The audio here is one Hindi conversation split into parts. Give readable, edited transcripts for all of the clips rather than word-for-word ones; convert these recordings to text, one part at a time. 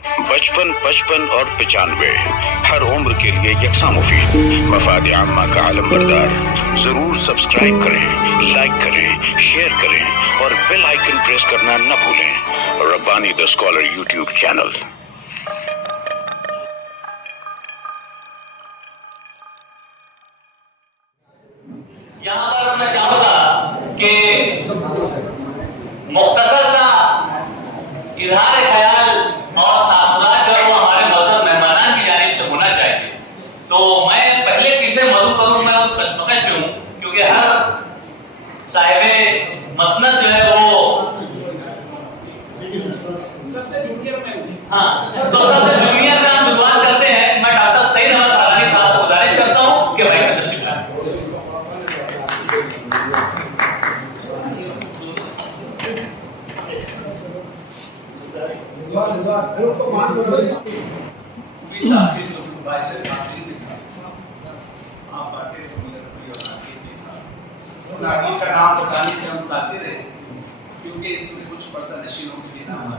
55 55 और 95 हर उम्र के लिए यकसा मुफीद। मफाद आम्मा का आलम बरदार। जरूर सब्सक्राइब करें, लाइक करें, शेयर करें और बेल आइकन प्रेस करना न भूलें। Rabbani the scholar YouTube channel. यहाँ पर मैं चाहूंगा कि मुख्तसर सा इजहार ख्याल और तासुरात जो है वो हमारे मौजूद मेहमानान की जानिब से होना चाहिए। तो मैं पहले किसे मदू करूं, मैं उस कश्मकश में हूँ क्योंकि हर साहिब मसनद जो है वो सबसे जूनियर में हूँ। हाँ, तो सबसे जूनियर से हम शुरुआत करते हैं। मैं डॉक्टर सईद अहमद फरानी साहब से गुजारिश करता हूँ कि भाई का तशरीफ लाएं। का नाम बताने से हम मुतासिर हैं क्योंकि इसमें कुछ पर्दा नशीनों के भी नाम है।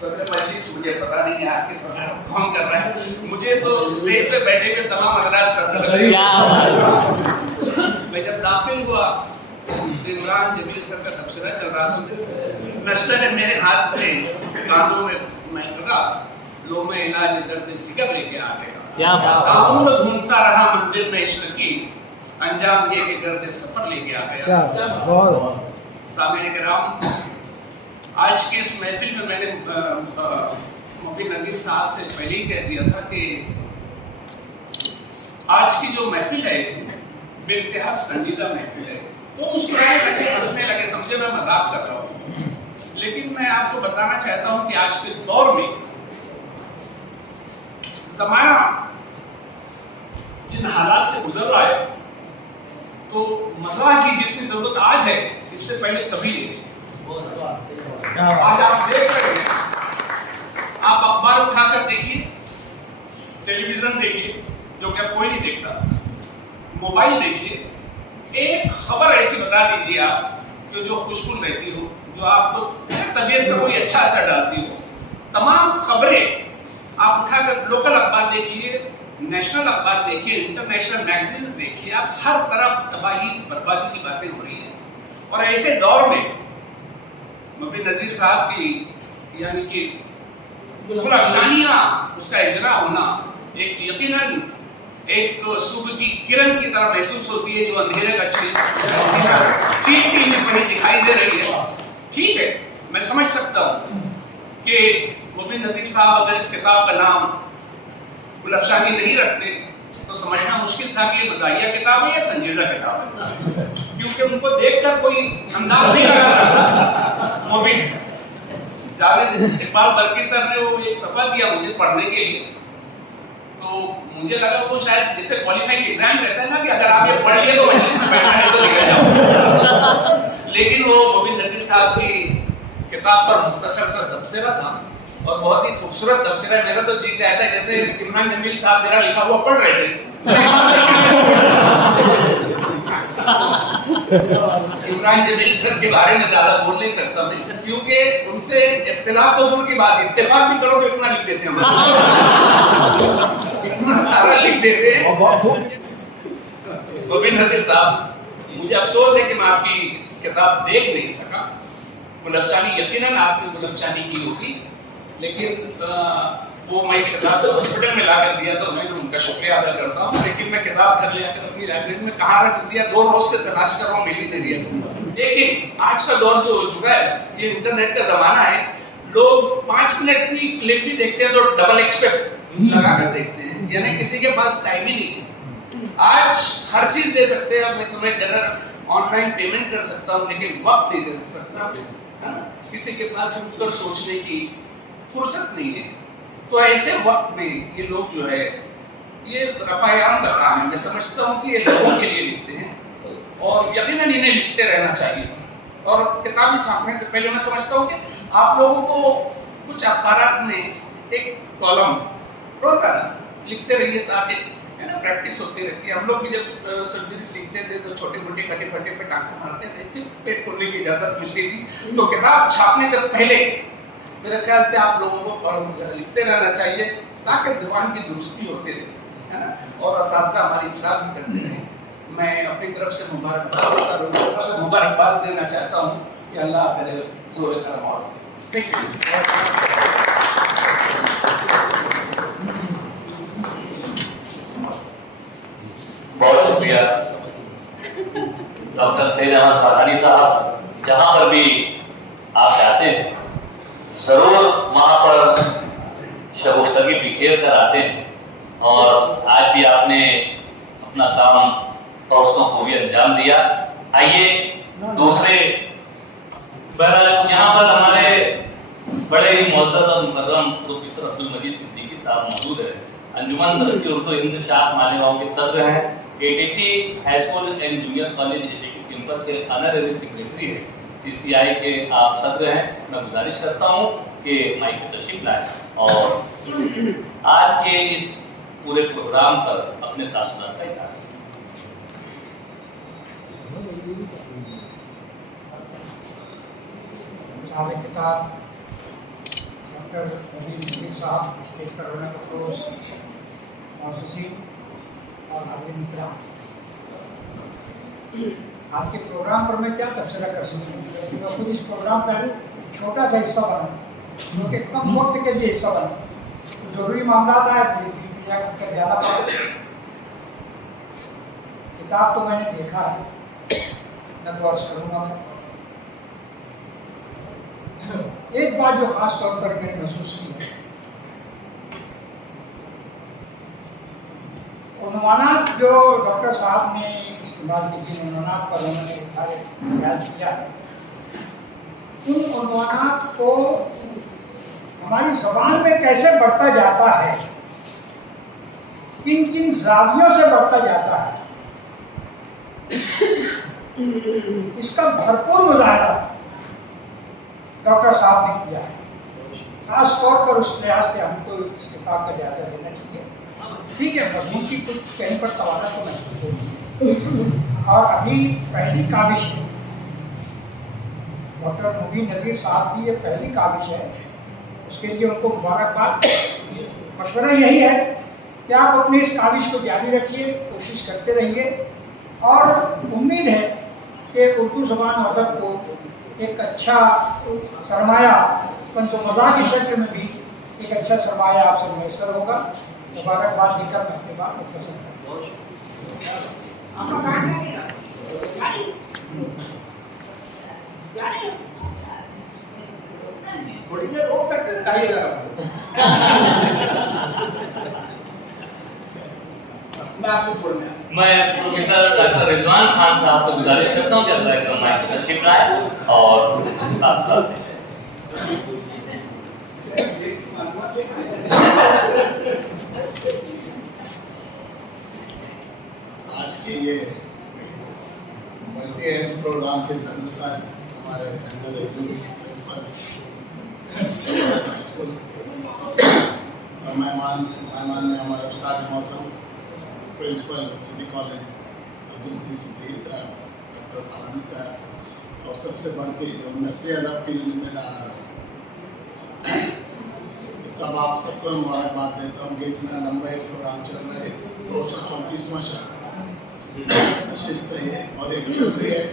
सदर मजलिस मुझे पता नहीं है आज के सदर कौन कर रहा है। मुझे तो स्टेज पे बैठे हुए तमाम हजरात सदर लग रहे हैं। मैं जब दाखिल हुआ इमरान जमील सर का तबसरा चल रहा था, नशर है मेरे हाथ में कानों में मैं लगा लो मैं इलाज दर्द जिगर लेके आ गया। उम्र घूमता रहा मंजिल में इश्क की, अंजाम ये कि गर्द सफर लेके आ गया। सामने किराम, आज की इस महफिल में मैंने मुफ्ती नज़ीर साहब से पहले ही कह दिया था कि आज की जो महफिल है बेइंतहा संजीदा महफिल है। तो मुस्कुराने लगे, हंसने लगे, समझे मैं मजाक कर रहा हूँ। लेकिन मैं आपको बताना चाहता हूँ कि आज के दौर में ज़माना जिन हालात से गुजर रहा है, तो मज़ाक की जितनी जरूरत आज है इससे पहले कभी नहीं। आज आप देख रहे हैं, आप अखबार उठाकर देखिए, टेलीविजन देखिए जो कि अब कोई नहीं देखता, मोबाइल देखिए, एक खबर ऐसी बता दीजिए आप कि जो खुशकुन रहती हो, जो आपको तबीयत पर कोई अच्छा असर डालती हो। तमाम खबरें आप उठाकर लोकल अखबार देखिए, नेशनल अखबार देखिए, इंटरनेशनल मैगजीन्स देखिए, आप हर तरफ तबाही बर्बादी की बातें हो रही हैं। और ऐसे दौर में मुफ्ती नज़ीर साहब की यानी कि गुलअफ़शानियाँ उसका इजरा होना एक यकीनन एक तो सुबह की किरण की तरह महसूस होती है जो अंधेरे का चीखती हुई बड़ी दिखाई दे रही है। ठीक है, मैं समझ सकता हूँ कि मुफ्ती नज़ीर साहब अगर इस किताब का नाम गुलअफ़शानी नहीं रखते तो समझना मुश्किल था कि ये मज़ाहिया किताब है या संजीदा किताब है, क्योंकि उनको देखकर कोई अंदाज नहीं लगा सकता। मुफ्ती जावेद इकबाल बल्कि सर ने वो एक सफ़ा दिया मुझे पढ़ने के लिए, तो मुझे लगा वो शायद जैसे क्वालिफाइंग एग्जाम रहता है ना कि अगर आप ये पढ़ लिए तो मजलिस में बैठा नहीं तो निकल जाओ। लेकिन वो मुफ्ती नज़ीर साहब की किताब पर मुख्तसर सा तबसरा था और बहुत ही खूबसूरत तबसरा। मेरा तो जी चाहता है जैसे इमरान जमील साहब मेरा लिखा हुआ पढ़ रहे थे। इमरान जमील सर के बारे में ज्यादा बोल नहीं सकता मैं, क्योंकि उनसे इख्तिलाफ तो दूर की बात है, इत्तेफाक भी करो तो इतना लिख देते हैं, इतना सारा लिख देते हैं। मुफ्ती नज़ीर साहब, मुझे अफसोस है कि मैं आपकी किताब देख नहीं सका। गुलअफ़शानी यकीनन आपने गुलअफ़शानी की होगी, लेकिन वो मैं किताब हॉस्पिटल में ला कर दिया तो मैं उनका शुक्रिया अदा करता हूँ। लेकिन मैं किताब घर ले आकर अपनी लाइब्रेरी में कहाँ रख दिया, 2 रोज से तलाश कर रहा हूँ, मिल ही नहीं रही। लेकिन आज का दौर जो हो चुका है, ये इंटरनेट का जमाना है, लोग 5 मिनट की क्लिप भी देखते हैं तो डबल एक्सपेक्ट लगा कर देखते हैं, यानी किसी के पास टाइम ही नहीं है। आज हर चीज दे सकते हैं, मैं तुम्हें डिनर ऑनलाइन पेमेंट कर सकता हूँ, लेकिन वक्त नहीं दे सकता, है ना? किसी के पास उनकर सोचने की फुर्सत नहीं है। तो ऐसे वक्त में ये लोग जो है ये रफ़ायान का काम है। मैं समझता हूँ कि ये लोगों के लिए लिखते हैं और यकीनन इन्हें लिखते रहना चाहिए। और किताबें छापने से पहले मैं समझता हूँ कि आप लोगों को कुछ अखबारात में एक कॉलम रोजाना लिखते रहिए ताकि है ना प्रैक्टिस होती रहती है। हम लोग भी जब सर्जरी सीखते थे तो छोटे मोटे कटे फटे पे टाँके मारते थे, फिर पेट खोलने की इजाजत मिलती थी। तो किताब छापने से पहले मेरे ख्याल से आप लोगों को पढ़ वगैरह लिखते रहना चाहिए ताकि ज़बान की दुरुस्ती होती रहे, है ना, और असातिज़ा हमारी इस्लाह भी करते रहें। मैं अपनी तरफ से मुबारकबाद देना चाहता हूँ कि अल्लाह करे ज़ोर करम और थैंक यू। बहुत शुक्रिया डॉक्टर सैयद अहमद फरहानी साहब। जहाँ पर भी आप जाते हैं जरूर वहाँ पर शगुफ्तगी बिखेर कर आते हैं, और आज भी आपने अपना काम दोस्तों को भी अंजाम दिया। आइए दूसरे, बहरहाल यहाँ पर हमारे बड़े ही मुअज़्ज़ज़ और मुकर्रम प्रोफेसर अब्दुल मजीद सिद्दीकी साहब मौजूद है। अंजुमन तरक्की उर्दू हिंद शाख मालेगांव के सदर हैं। ATT high school and junior college ATT campus के ऑनरेरी सेक्रेटरी हैं। सीसीआई के आप सदर हैं। मैं गुजारिश करता हूँ कि माइक पर तशरीफ लाएं और आज के इस पूरे प्रोग्राम पर अपने तासुरात का इज़हार करें। किताब डॉक्टर नवीन साहब, स्टेज पर रोना अफरोज, मौसूसी और हाजिर इकराम। आज के प्रोग्राम पर मैं क्या तबसरा कर सकता हूँ, मैं खुद इस प्रोग्राम का एक छोटा सा हिस्सा बना, जो कि कम वक्त के लिए हिस्सा बना। जरूरी मामला आए कर जाना पड़ा। किताब तो मैंने देखा है, न तो अर्ज करूँगा मैं। एक बात जो खास तौर पर मैंने महसूस की है, उन्वानात जो डॉक्टर साहब ने इस्तेमाल की थी, उन्वानात पर उन्होंने ख्याल किया है, उन उन्वानात को हमारी ज़बान में कैसे बढ़ता जाता है, किन किन जावियों से बढ़ता जाता है, इसका भरपूर मुजाहरा डॉक्टर साहब ने किया है। खास तौर पर उस लिहाज से हमको इस किताब का जायजा लेना चाहिए। ठीक है, मजमून की कुछ कहीं पर तवाना तो महसूस होगी, और अभी पहली काविश है डॉक्टर मुबीन नज़ीर साहब की, ये पहली काविश है, उसके लिए उनको मुबारकबाद। मशवरा यही है कि आप अपनी इस काविश को जारी रखिए, कोशिश करते रहिए, और उम्मीद है कि उर्दू ज़बान अदब को एक अच्छा सरमाया, पंचमदा की शक्ल में भी एक अच्छा सरमाया आपसे मैसर होगा। मुबारकबाद देकर मैं अपनी बात मुख्तसर थोड़ी देर रोक सकते हैं, मैं आपको छोड़ना। मैं प्रोफेसर डॉक्टर रिजवान खान साहब से गुजारिश करता हूँ कि माइक पर तशरीफ लाए और तासुरात दें। आज के ये मल्टी हेल्थ प्रोग्राम के संदर्भ हमारे स्कूल और मेहमान में हमारे उस्ताद मोहतरम प्रिंसिपल सिटी कॉलेज अब्दुल मजीद सिद्दीकी साहब, डॉक्टर फरहानी साहब, और सबसे बढ़ के जो नस्री अदब के जिम्मेदार हैं, सब आप सबको मुबारकबाद देता हूँ कि इतना लंबा एक प्रोग्राम चल रहा है। 234वां नशिस्त है और एक चल रही है,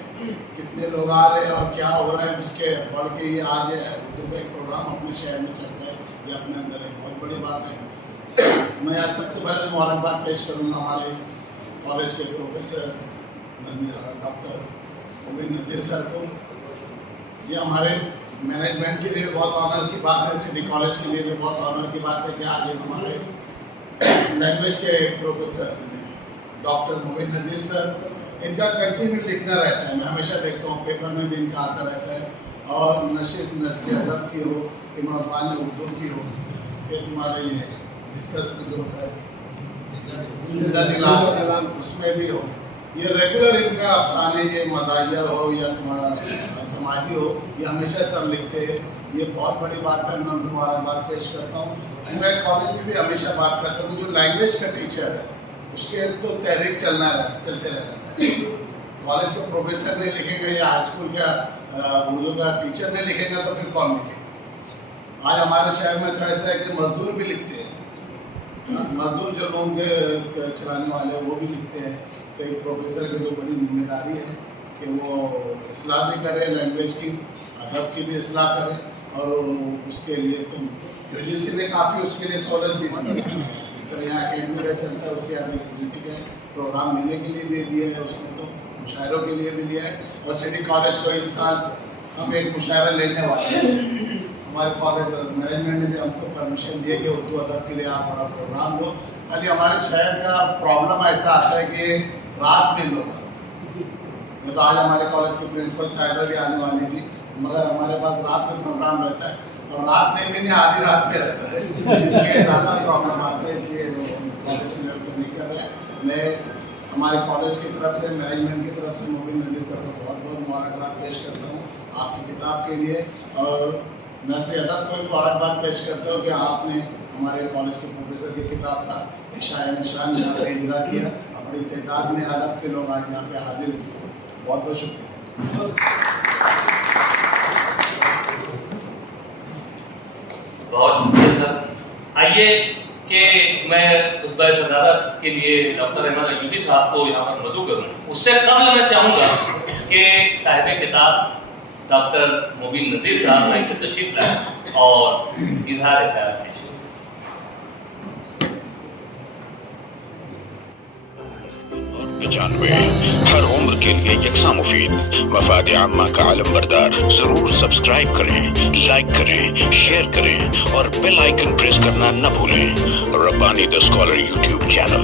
कितने लोग आ रहे हैं और क्या हो रहा है, उसके बढ़ के ये आज उर्दू का एक प्रोग्राम अपने शहर में चलता है, ये अपने अंदर एक बहुत बड़ी बात है। मैं आज सबसे पहले मुबारकबाद पेश करूँगा हमारे कॉलेज के प्रोफेसर डॉक्टर मुबीन नज़ीर सर को। ये हमारे मैनेजमेंट के लिए बहुत ऑनर की बात है, सिटी कॉलेज के लिए भी बहुत ऑनर की बात है कि आज एक हमारे लैंग्वेज के प्रोफेसर डॉक्टर मुबीन नज़ीर सर, इनका कंटिन्यू लिखना रहता है, मैं हमेशा देखता हूँ पेपर में भी इनका आता रहता है, और नस्ल अदब की हो, इमाम उर्दू की हो, ये तुम्हारा ये डिस्कस जो होता है उसमें भी हो, ये रेगुलर इनका अफसाने, ये मज़ाहिया हो या तुम्हारा समाजी हो, ये हमेशा सर लिखते हैं। ये बहुत बड़ी बात है, मैं उनको मुबारकबाद पेश करता हूँ। मैं कॉलेज में भी हमेशा बात करता हूँ, जो लैंग्वेज का टीचर है उसके तो तहरीक चलते रहना चाहिए। कॉलेज का प्रोफेसर नहीं लिखेगा या हाई स्कूल का उर्दू का टीचर नहीं लिखेगा तो फिर कौन लिखेगा। आज हमारे शहर में तो ऐसा है कि मजदूर भी लिखते हैं, मजदूर जो लोग चलाने वाले हैं वो भी लिखते हैं। तो एक प्रोफेसर की तो बड़ी जिम्मेदारी है कि वो इस्लाह भी करे, लैंग्वेज की, अदब की भी इस्लाह करे, और उसके लिए तो यूजीसी ने काफ़ी उसके लिए सहूलत भी दी है। इस तरह यहाँ अकेडमी का चलता है, उससे ज़्यादा यूजीसी के प्रोग्राम लेने के लिए भी दिया है, उसमें तो मुशायरों के लिए भी दिया है। और सिटी कॉलेज को इस साल हम एक मुशायरा लेने वाले हैं। हमारे कॉलेज मैनेजमेंट ने भी हमको परमिशन दिए कि उर्दू अदब के लिए आप बड़ा प्रोग्राम लो। खाली हमारे शहर का प्रॉब्लम ऐसा आता है कि रात में लोग, तो आज हमारे कॉलेज की प्रिंसिपल साहिबा भी आने वाली थी, मगर हमारे पास रात में प्रोग्राम रहता है, और रात में भी नहीं, आधी रात में रहता है, इसलिए ज़्यादा प्रॉब्लम आते हैं, इसलिए कॉलेज के लेवल पर नहीं कर रहे हैं। मैं हमारे कॉलेज की तरफ से, मैनेजमेंट की तरफ से मोबिन नज़ीर साहब को बहुत बहुत मुबारकबाद पेश करता हूँ आपकी किताब के लिए, और मैं सैयदत को मुबारकबाद पेश करता हूँ कि आपने हमारे कॉलेज के प्रोफेसर की किताब का शाए निशान यहाँ पे इजरा किया, और बड़ी तादाद में अदब के लोग आज यहाँ पे हाजिर हुए। बहुत बहुत शुक्रिया। बहुत शुक्रिया सर। आइए कि मैं खुतबा सदारत के लिए डॉक्टर अहमद अयूबी साहब को यहाँ पर मदऊ करूँ। उससे कबल मैं चाहूँगा कि साहिब किताब डॉक्टर मोबिन नज़ीर साहब लाइन पर तशरीफ लाएं और इजहार ख्याल पेश। 95 हर उम्र के लिए यकसा मुफीद, मफाद आम्मा का आलम बरदार। जरूर सब्सक्राइब करें, लाइक करें, शेयर करें और बेल आइकन प्रेस करना न भूलें। Rabbani the scholar YouTube channel.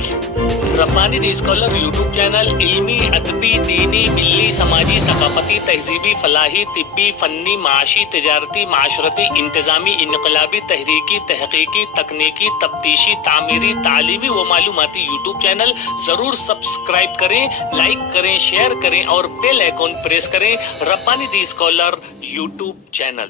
Rabbani the scholar YouTube channel इल्मी, अदबी, दीनी, मिल्ली, समाजी, सकाफती, तहजीबी, फलाही, तिब्बी, फन्नी, माशी, तिजारती, माशरती, इंतजामी, इनकलाबी, तहरीकी, तहकीकी, तकनीकी, तफ्तीशी, तामीरी, तालीमी व मालूमाती यूट्यूब चैनल जरूर सब्सक्राइब करें, लाइक करें, शेयर करें और बेल आइकन प्रेस करें। Rabbani the scholar YouTube channel.